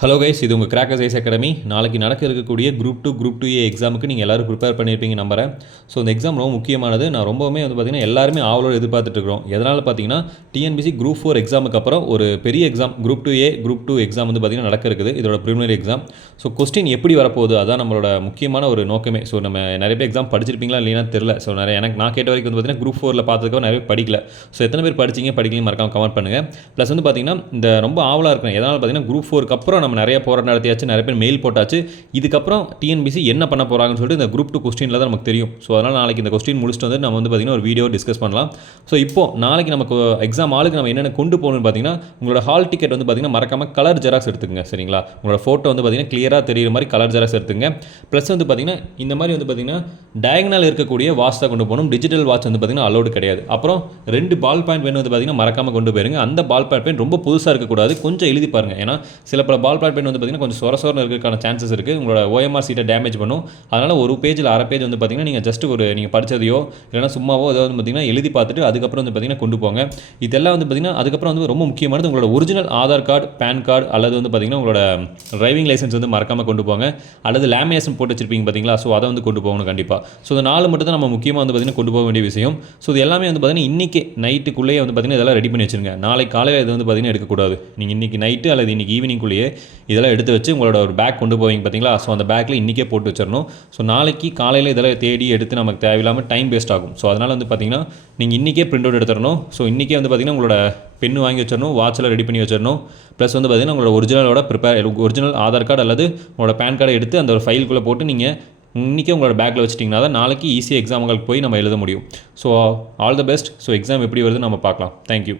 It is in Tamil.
ஹலோ கைஸ், இது உங்கள் கிராக்கர்ஸ் ஐஸ் அகாடமி. நாளைக்கு நடக்க இருக்கக்கூடிய குரூப் 2 ஏ எக்ஸாமுக்கு நீங்கள் எல்லோரும் ப்ரிப்பேர் பண்ணியிருப்பீங்க நம்புறேன். ஸோ இந்த எக்ஸாம் ரொம்ப முக்கியமானது. நான் ரொம்பவுமே பார்த்திங்கன்னா எல்லாருமே ஆவலோடு எதிர்பார்த்துட்டு இருக்கிறோம். எதனால் பார்த்தீங்கன்னா டிஎன்பிசி குரூப் 4 எக்ஸாமுக்கு அப்புறம் ஒரு பெரிய எக்ஸாம் குரூப் 2 ஏ குரூப் 2 எக்ஸாம் பார்த்திங்கன்னா நடக்க இருக்குது. இதோட ப்ரிலிமினரி எக்ஸாம். ஸோ கொஸ்டின் எப்படி வரப்போகுது, அதான் நம்மளோட முக்கியமான ஒரு நோக்கமே. ஸோ நம்ம நிறைய பேர் எக்ஸாம் படிச்சிருப்பீங்களா இல்லைன்னா தெரியல. ஸோ நான் கேட்ட வரைக்கும் பார்த்திங்கன்னா குரூப் 4 பார்த்ததுக்கு நிறைய பேர் படிக்கல. ஸோ எத்தனை பேர் படிக்கலையும் மறக்காம கமெண்ட் பண்ணுங்கள். ப்ளஸ் பார்த்திங்கன்னா இந்த ரொம்ப ஆவலாக இருக்கேன். எதனால் பார்த்திங்கன்னா குரூப் 4க்கு அப்புறம் நம்ம நிறைய போராட்டம் நடத்தியாச்சு, நிறைய பேர் மெயில் போட்டாச்சு. இதுக்கப்புறம் டிஎன்பிசி என்ன பண்ண போகிறாங்கன்னு சொல்லிட்டு இந்த குரூப் 2 கொஸ்டினில் தான் நமக்கு தெரியும். ஸோ அதனால் நாளைக்கு இந்த கொஸ்டின் முடிச்சுட்டு வந்து நம்ம பார்த்திங்கன்னா ஒரு வீடியோ டிஸ்கஸ் பண்ணலாம். ஸோ இப்போது நாளைக்கு நமக்கு எக்ஸாம் ஆளுக்கு நம்ம என்னென்ன கொண்டு போகணும்னு பார்த்தீங்கன்னா, உங்களோட ஹால் டிக்கெட் பார்த்திங்கன்னா மறக்காமல் கலர் ஜெராக்ஸ் எடுத்துக்கங்க. சரிங்களா? உங்களோட ஃபோட்டோ பார்த்திங்கன்னா கிளியராக தெரியுற மாதிரி கலர் ஜெராக்ஸ் எடுத்துங்க. ப்ளஸ் பார்த்திங்கன்னா இந்த மாதிரி பார்த்திங்கன்னா டயகனல் இருக்கக்கூடிய வாட்ச் தான் கொண்டு போகணும். டிஜிட்டல் வாட்ச் பார்த்திங்கன்னா அலோடு கிடையாது. அப்புறம் 2 பால் பாயிண்ட் பென் பார்த்திங்கன்னா மறக்காமல் கொண்டு போயிருங்க. அந்த பால் பாயிண்ட் பென் ரொம்ப புதுசாக இருக்கக்கூடாது, கொஞ்சம் எழுதி பாருங்கள். ஏன்னா சில பல பால் பாயிண்ட் பென் பார்த்திங்கன்னா கொஞ்சம் சொரசோரன்னு இருக்கிறதுக்கான சான்சஸ் இருக்குது. உங்களோட OMR சீட்டை டேமேஜ் பண்ணும். அதனால் ஒரு பேஜில் அரை பேஜ் பார்த்திங்கன்னா நீங்கள் ஜஸ்ட் நீங்கள் படித்ததையோ இல்லைனா சும்மாவோ ஏதாவது பார்த்திங்கன்னா எழுதி பார்த்துட்டு அதுக்கப்புறம் பார்த்திங்கன்னா கொண்டு போங்க. இதெல்லாம் பார்த்திங்கன்னா அதுக்கப்புறம் ரொம்ப முக்கியமானது உங்களோட original Aadhaar card, PAN card அல்லது பார்த்திங்கன்னா உங்களோட டிரைவிங் லைசன்ஸ் மறக்காமல் கொண்டு போங்க. அல்லது லேமினேஷன் போட்டு வச்சிருப்பீங்க பார்த்தீங்களா, ஸோ அதை கொண்டு போகணும் கண்டிப்பாக. ஸோ இந்த 4 மட்டும் தான் நம்ம முக்கியமாக பார்த்திங்கன்னா கொண்டு போக வேண்டிய விஷயம். ஸோ இது எல்லாமே பார்த்திங்கன்னா இன்றைக்கி நைட்டுக்குள்ளேயே பார்த்திங்கன்னா இதெல்லாம் ரெடி பண்ணி வச்சுருங்க. நாளைக்கு காலையில் இது பார்த்திங்கன்னா எடுக்கக்கூடாது. நீங்கள் இன்றைக்கி நைட்டு அல்லது இன்றைக்கி ஈவினிங்குள்ளேயே இதெல்லாம் எடுத்து வச்சு உங்களோட ஒரு பேக் கொண்டு போவீங்க பார்த்தீங்களா, ஸோ அந்த பேக்கில் இன்றைக்கே போட்டு வச்சிடணும். ஸோ நாளைக்கு காலையில் இதெல்லாம் தேடி எடுத்து நமக்கு தேவையில்லாமல் டைம் வேஸ்ட் ஆகும். ஸோ அதனால் பார்த்திங்கன்னா நீங்கள் இன்றைக்கே பிரிண்ட் அவுட் எடுத்துடணும். ஸோ இன்றைக்கே பார்த்திங்கன்னா உங்களோட பென் வாங்கி வச்சிடணும், வாட்சில் ரெடி பண்ணி வச்சிடணும். ப்ளஸ் பார்த்திங்கன்னா உங்களோட ஒரிஜினல் ஆதார் கார்டு அல்லது உங்களோட பேன் கார்டை எடுத்து அந்த ஒரு ஃபைலுக்குள்ளே போட்டு நீங்கள் இன்றைக்கே உங்களோட பேக்கில் வச்சிட்டிங்கன்னா தான் நாளைக்கு ஈஸியாக எக்ஸாமுங்களுக்கு போய் நம்ம எழுத முடியும். So all the best. So exam எப்படி வருதுன்னு நம்ம பார்க்கலாம். தேங்க்யூ.